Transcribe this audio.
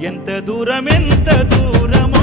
ఎంత దూరం ఎంత దూరం